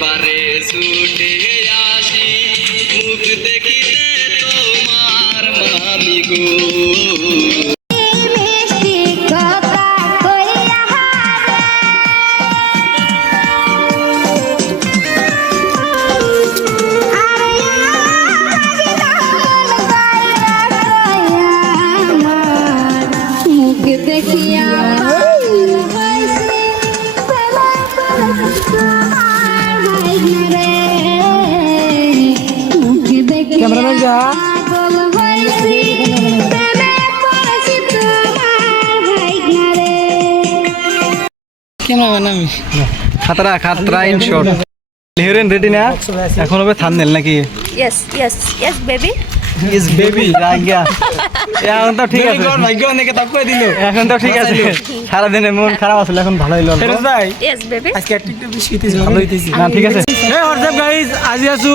বারে ছুটে আসি মুখ দেখিতে তোমার মামি গো ক্যামেরাম্যান আমি খাতরা খাতরা ইন শর্ট হিরোইন রেডি না? এখন হবে থামনেল নাকি? Yes, yes, yes, baby. Yes baby রাগিয়া এখন তো ঠিক আছে। ভাগ্য অনেকে তাপ করে দিল। এখন তো ঠিক আছে। সারাদিনে মন খারাপ আসলে এখন ভালো হইল। ফেরোজ ভাই Yes, baby. আজকে একটু বেশি হইতেছে ভালো হইতেছে। না ঠিক আছে। হে হোয়াটসঅ্যাপ গাইজ আজি আছো।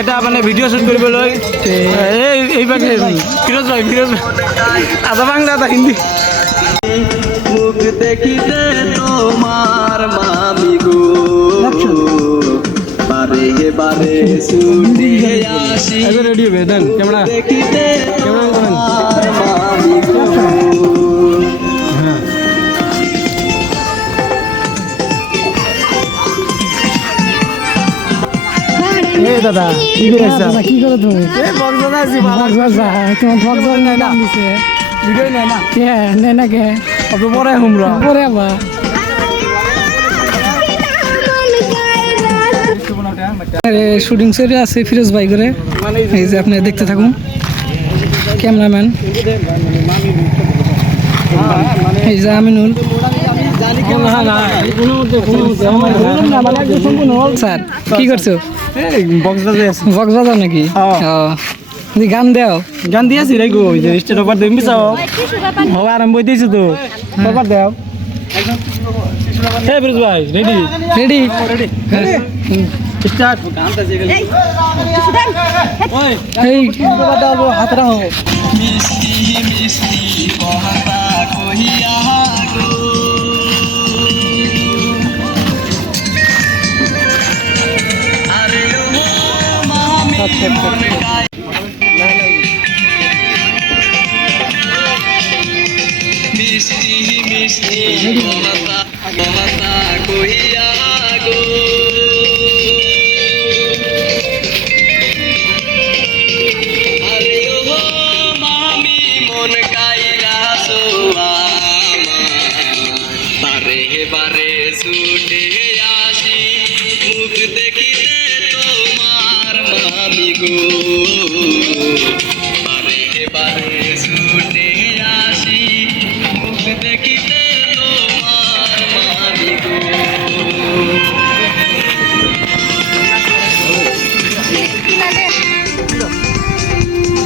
এটা মানে ভিডিঅ' শ্বুট কৰিবলৈ এই এইবাৰ ফিৰোজ ভাই ফিৰোজ ভাই। আধা বাংলা আধা হিন্দী। মুখ দেখিতে বারে ছুটে আসি। এবার রেডি হবে দেন ক্যামেরা। করেন। এই দাদা কি করে দাদা কি করে তুমি? তোমার না। ভিডিও নাই না। কে? নাই না কে? পরে হুমরা। পরে আবা শুটিং সেরে আছে ফিরোজ ভাই করে এই যে আপনি দেখতে থাকুন। ক্যামেরাম্যান। এই যে আমিনুল। স্যার কি করছ? বক্স বাজে আছে নাকি? হ্যাঁ। ও গান দাও। গান দিয়েছি রে গো যে স্টেট ওভার দেম বিসাও হবে আরম্ভ দিয়েছি তো। ওভার দাও। ফিরোজ ভাই রেডি রেডি স্টার্ট এই হাতরা হোক মিষ্টি মিষ্টি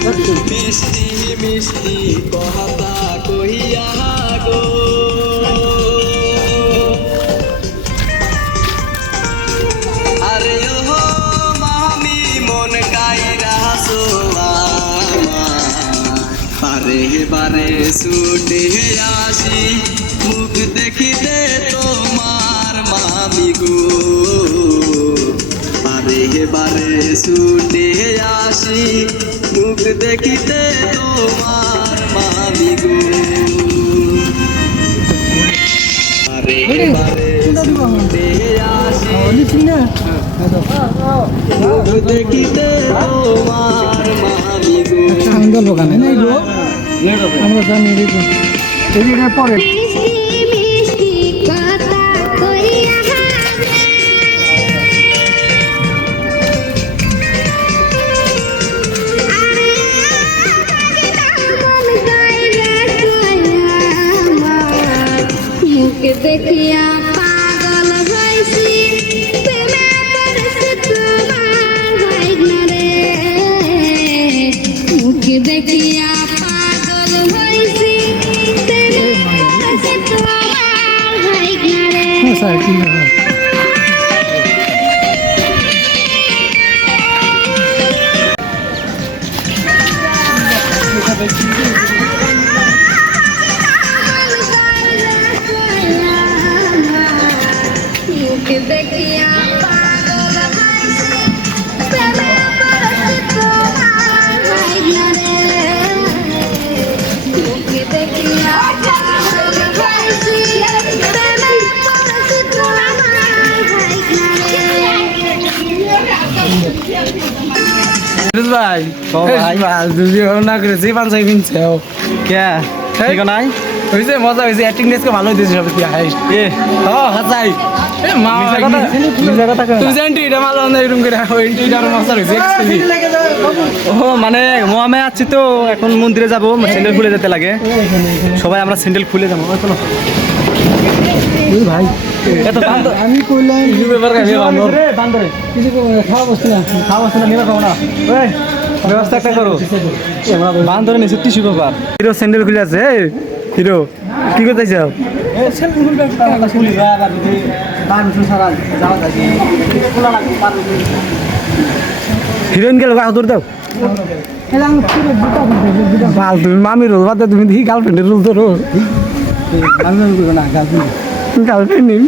মিষ্টি মিষ্টি কথা কহিয়া গো আরে ও মামি মন কাইরা বারে বারে ছুটে আসি মুখ দেখিতে তোমার মামি গো বারে বারে ছুটে আসি মুখ দেখিতে তোমার মামি গো। আসি। মুখ দেখিতে তোমার মামি গো। নাই গো। আমরা জানি পরে। ভাই? ও ভাই। তুমি না করে যে পাঁচ ছয় কিনছে ও। কে? ঠিক নাই? হয়েছে মজা হয়েছে অ্যাক্টিং ডেস্কে ভালো দিয়েছে সব দিয়ে হাইস্ট। এ। ও হাসাই। এ মা কথা মিছা কথা কয় না। তুমি জানটি এটা মালা না এরকম করে ওই এটা আর মজা ও মানে মোয়ামে আছি তো এখন মন্দিরে যাব স্যান্ডেল খুলে যেতে লাগে। সবাই আমরা স্যান্ডেল খুলে যাব চলো ভাই এত আমি কইলাম কি ব্যাপার কাছে বান্দর। বান্দরে। কিছু খাওয়া বস্তু না খাওয়া বস্তু না নিবা খাব না। ওই। ব্যবস্থা একটা করো। বান্দরে নিচে টিস্যু পেপার হিরো স্যান্ডেল খুলে আছে হিরো কি করতেছ? হিরোইন গেল হাতুর দাও। বাল তুমি মামি রোল বাদে তুমি দেখি গার্লফ্রেন্ডের রোল ধরো। গার্লফ্রেন্ড নেই।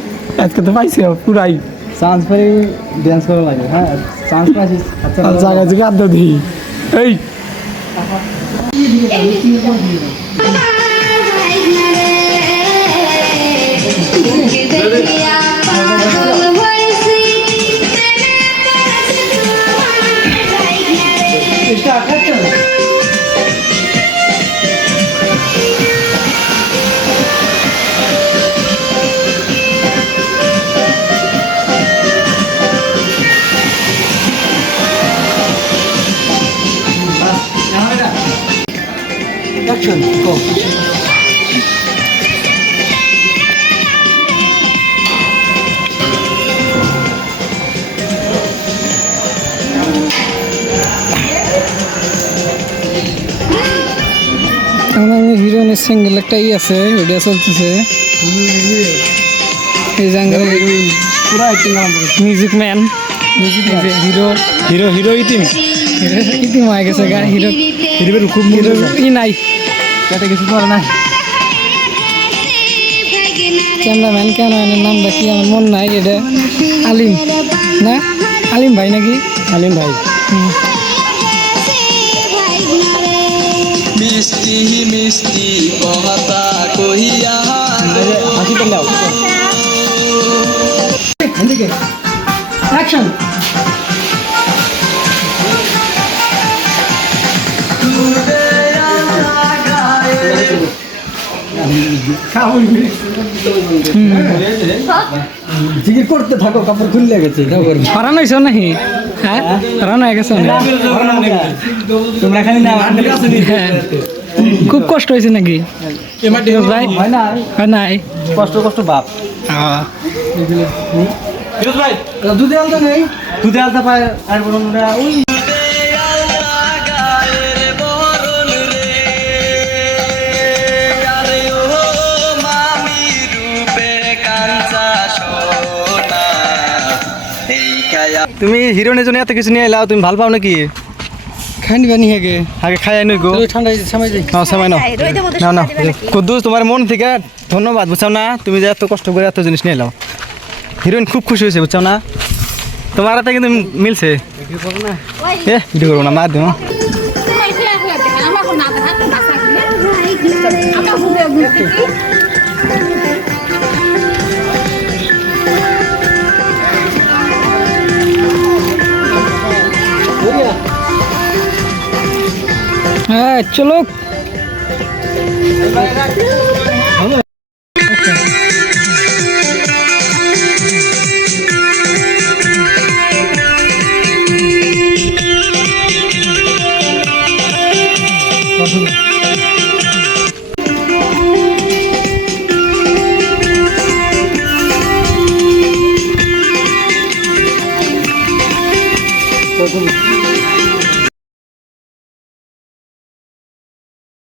আজকে তো পাইছি পুরাই। চান্স পাই ড্যান্স করা লাগে হ্যাঁ চান্স পাইছিস আচ্ছা জায়গায় জায়গায় আড্ডা দিই। এই। তোকে সিঙ্গেল একটা ই আছে ভিডিও চলতেছে। এই acting music man music hero hero hero ইতিম hero ইতি হয়ে গেছে গা হিরো হিরোর খুব হিরো ই নাই। পেটে কিছু করে না ক্যামেরাম্যান ক্যামেরাম্যানের নামটা কি আমার মন নাই এটা আলিম। না? আলিম ভাই নাকি? আলিম ভাই। মিষ্টি মিষ্টি কথা কহিয়া অ্যাকশন জিজ্ঞেস করতে থাকো কাপড় খুললে গেছে হরান হয়েছ নাকি? হ্যাঁ? হয়ে গেছে হ্যাঁ। খুব কষ্ট হয়েছে নাকি? ভাই? হয় না। হয় নাই? কষ্ট কষ্ট বাপ। ভাই। দুধে আলতা নেই। দুধে আলতা পায় আর ওই তুমি হিরোইনের জন্য এত কিছু নিয়ে এলাও তুমি ভালো পাও নাকি? খাইনি বানি হেগে? আগে খাই আনি গো। ঠান্ডা সামাই যাই নাও। সময় না না। সময় দিবে কুদ্দুস তোমার মন থেকে ধন্যবাদ বুঝছ না? তুমি যে এত কষ্ট করে এত জিনিস নিয়ে এলাও। হিরোইন খুব খুশি হয়েছে বুঝছ না? তোমার হাতে কিন্তু মিলছে। এ ভিডিও করব না মার দিও। হ্যাঁ চলো